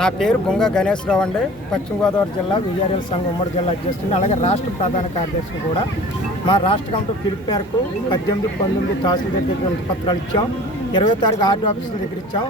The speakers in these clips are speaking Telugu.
నా పేరు బొంగ గణేశ్వరరావు అండి. పశ్చిమ గోదావరి జిల్లా విఆర్ఎల్ సంఘం ఉమ్మడి జిల్లా అధ్యక్షుడు అలాగే రాష్ట్ర ప్రధాన కార్యదర్శి కూడా. మా రాష్ట్ర కమిటీ పిలుపు మేరకు పద్దెనిమిది పంతొమ్మిది తహసీల్దార్ దగ్గర పత్రాలు ఇచ్చాం. ఇరవై తారీఖు ఆర్టీ ఆఫీసుల దగ్గర ఇచ్చాం.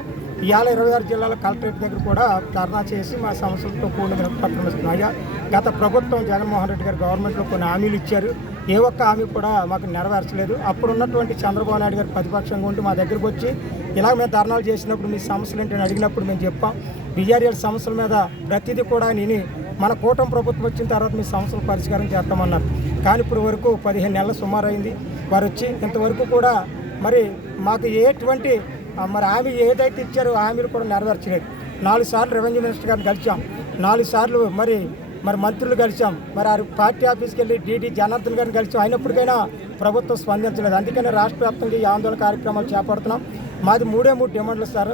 ఇవాళ ఇరవై ఆరు జిల్లాల కలెక్టరేట్ దగ్గర కూడా ధర్నా చేసి మా సమస్యలతో కూడిన వినతి గత ప్రభుత్వం జగన్మోహన్ రెడ్డి గారు గవర్నమెంట్లో కొన్ని హామీలు ఇచ్చారు. ఏ ఒక్క హామీ కూడా మాకు నెరవేర్చలేదు. అప్పుడు ఉన్నటువంటి చంద్రబాబు నాయుడు గారు ప్రతిపక్షంగా ఉండి మా దగ్గరకు వచ్చి ఇలా మేము ధర్నాలు చేసినప్పుడు మీ సమస్యలు ఏంటని అడిగినప్పుడు మేము చెప్పాం. బీఆర్ఎల్ సమస్యల మీద ప్రతిదీ కూడా నేను మన కూటమి ప్రభుత్వం వచ్చిన తర్వాత మీ సమస్యలు పరిష్కారం చేస్తామన్నారు. కానీ ఇప్పుడు వరకు పదిహేను నెలల సుమారు అయింది. వారు వచ్చి ఇంతవరకు కూడా మరి మాకు ఎటువంటి మరి హామీ ఏదైతే ఇచ్చారో ఆ హామీలు కూడా నెరవేర్చలేదు. నాలుగు సార్లు రెవెన్యూ మినిస్టర్ గారిని కలిసాం నాలుగు సార్లు మరి మరి మంత్రులు కలిసాం మరి ఆ పార్టీ ఆఫీస్కి వెళ్ళి డీడీ జనార్దన్ గారిని కలిసాం అయినప్పటికైనా ప్రభుత్వం స్పందించలేదు. అందుకనే రాష్ట్ర వ్యాప్తంగా ఈ ఆందోళన కార్యక్రమాలు చేపడుతున్నాం. మాది మూడే మూడు డిమాండ్లు సార్.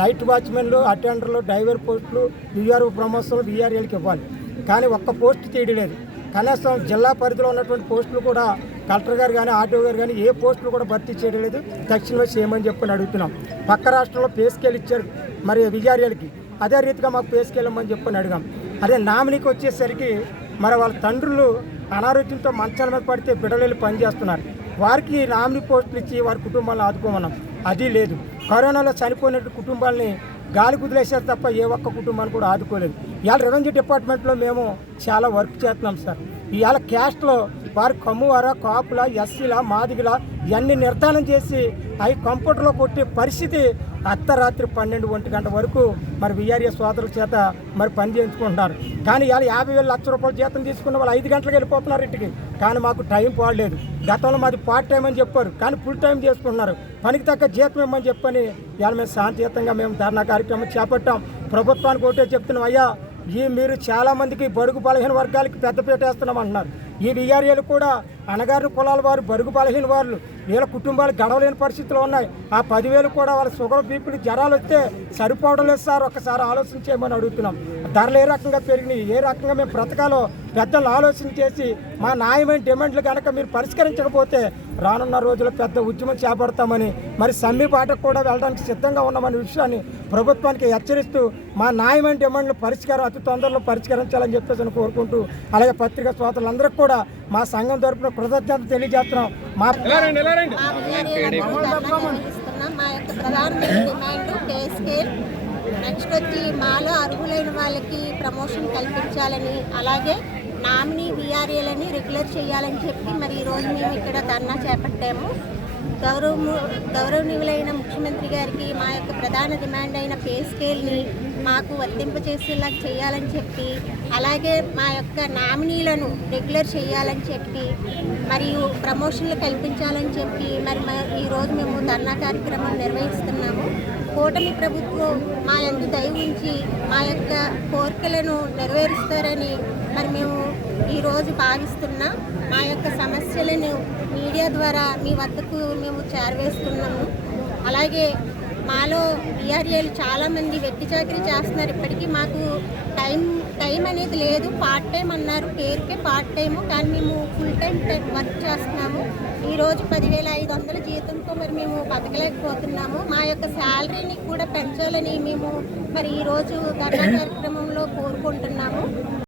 నైట్ వాచ్మెన్లు అటెండర్లు డ్రైవర్ పోస్టులు విఆర్ఓ ప్రమోషన్లు విఆర్ఎల్కి ఇవ్వాలి. కానీ ఒక్క పోస్ట్ తీయడం లేదు. కనీసం జిల్లా పరిధిలో ఉన్నటువంటి పోస్టులు కూడా కలెక్టర్ గారు కానీ ఆర్టీఓ గారు కానీ ఏ పోస్టులు కూడా భర్తీ చేయడం లేదు. తక్షణమే చేయమని చెప్పని అడుగుతున్నాం. పక్క రాష్ట్రంలో పే స్కేల్ ఇచ్చారు మరి విజార్యాలకి. అదే రీతిగా మాకు పే స్కేల్ ఇవ్వమని చెప్పని అడిగాం. అదే నామినీకి వచ్చేసరికి మరి వాళ్ళ తండ్రులు అనారోగ్యంతో మంచాల మీద పడితే బిడ్డలు పనిచేస్తున్నారు వారికి నామినీ పోస్టులు ఇచ్చి వారి కుటుంబాలను ఆదుకోమన్నాం. అది లేదు. కరోనాలో చనిపోయిన కుటుంబాలని గాలి కుదిలేసారు తప్ప ఏ ఒక్క కుటుంబాన్ని కూడా ఆదుకోలేదు. ఇవాళ రెవెన్యూ డిపార్ట్మెంట్లో మేము చాలా వర్క్ చేస్తున్నాం సార్. ఇవాళ క్యాస్ట్లో వారి కమ్మువార కాపుల ఎస్సీల మాదిగల ఇవన్నీ నిర్ధారణ చేసి అవి కంప్యూటర్లో కొట్టే పరిస్థితి అర్ధరాత్రి పన్నెండు ఒంటి గంట వరకు మరి విఆర్ఎస్ సోదరుల చేత మరి పని చేయించుకుంటున్నారు. కానీ ఇవాళ యాభై వేల లక్ష రూపాయలు జీతం తీసుకున్న వాళ్ళు ఐదు గంటలకు వెళ్ళిపోతున్నారు ఇంటికి. కానీ మాకు టైం పోలేదు గతంలో మాది పార్ట్ టైం అని చెప్పారు. కానీ ఫుల్ టైం చేసుకుంటున్నారు. పనికి తగ్గ జీతం ఇవ్వమని చెప్పని ఇవాళ మేము శాంతియుతంగా మేము ధర్నా కార్యక్రమం చేపట్టాం. ప్రభుత్వానికి ఒకటే చెప్తున్నాం అయ్యా ఈ మీరు చాలా మందికి బడుగు బలహీన వర్గాలకి పెద్దపీట వేస్తున్నాం అంటున్నారు ఈ విఆర్ఏలు కూడా అణగారిన కులాల వారు బరుగు బలహీన వారు వీళ్ళ కుటుంబాలు గడవలేని పరిస్థితులు ఉన్నాయి. ఆ పదివేలు కూడా వాళ్ళ షుగర్ బీపీలు జ్వరాలు వస్తే సరిపోవడం లేదు సార్ ఒక్కసారి ఆలోచన చేయమని అడుగుతున్నాం. ధరలు ఏ రకంగా పెరిగినాయి ఏ రకంగా మేము బ్రతకాలో పెద్దలు ఆలోచన చేసి మా న్యాయమైన డిమాండ్లు కనుక మీరు పరిష్కరించకపోతే రానున్న రోజుల్లో పెద్ద ఉద్యమం చేపడతామని మరి సమ్మె బాటకు కూడా వెళ్ళడానికి సిద్ధంగా ఉన్నామనే విషయాన్ని ప్రభుత్వానికి హెచ్చరిస్తూ మా న్యాయమైన డిమాండ్లు పరిష్కారం అతి తొందరలో పరిష్కరించాలని చెప్పేసి కోరుకుంటూ అలాగే పత్రికా శ్రోతలందరికీ కూడా మా సంఘం తరపున కృతజ్ఞత తెలియజేస్తున్నాం. మా మా యొక్క ప్రధానమైన డిమాండ్ పే స్కేల్ నెక్స్ట్ వచ్చి మాలో అర్హులైన వాళ్ళకి ప్రమోషన్ కల్పించాలని అలాగే నామినీ విఆర్ఏలని రెగ్యులర్ చేయాలని చెప్పి మరి ఈరోజు మేము ఇక్కడ ధర్నా చేపట్టాము. గౌరవ గౌరవనీయులైన ముఖ్యమంత్రి గారికి మా యొక్క ప్రధాన డిమాండ్ అయిన పే స్కేల్ని మాకు వర్తింపచేసేలా చేయాలని చెప్పి అలాగే మా యొక్క నామినీలను రెగ్యులర్ చేయాలని చెప్పి మరియు ప్రమోషన్లు కల్పించాలని చెప్పి మరి ఈరోజు మేము ధర్నా కార్యక్రమం నిర్వహిస్తున్నాము. కూటమి ప్రభుత్వం మా యందు దయ ఉంచి మా యొక్క కోరికలను నెరవేరుస్తారని మరి మేము ఈరోజు భావిస్తున్నాం. మా యొక్క సమస్యలను మీడియా ద్వారా మీ వద్దకు మేము చేరవేస్తున్నాము. అలాగే మాలో బీఆర్ఏలు చాలామంది వెట్టి చాకరీ చేస్తున్నారు ఇప్పటికీ. మాకు టైం టైం అనేది లేదు. పార్ట్ టైం అన్నారు. పేరుకే పార్ట్ టైము. కానీ మేము ఫుల్ టైం వర్క్ చేస్తున్నాము. ఈరోజు పదివేల ఐదు వందల జీతంతో మరి మేము బతకలేకపోతున్నాము. మా యొక్క శాలరీని కూడా పెంచాలని మేము మరి ఈరోజు ధర్నా కార్యక్రమంలో కోరుకుంటున్నాము.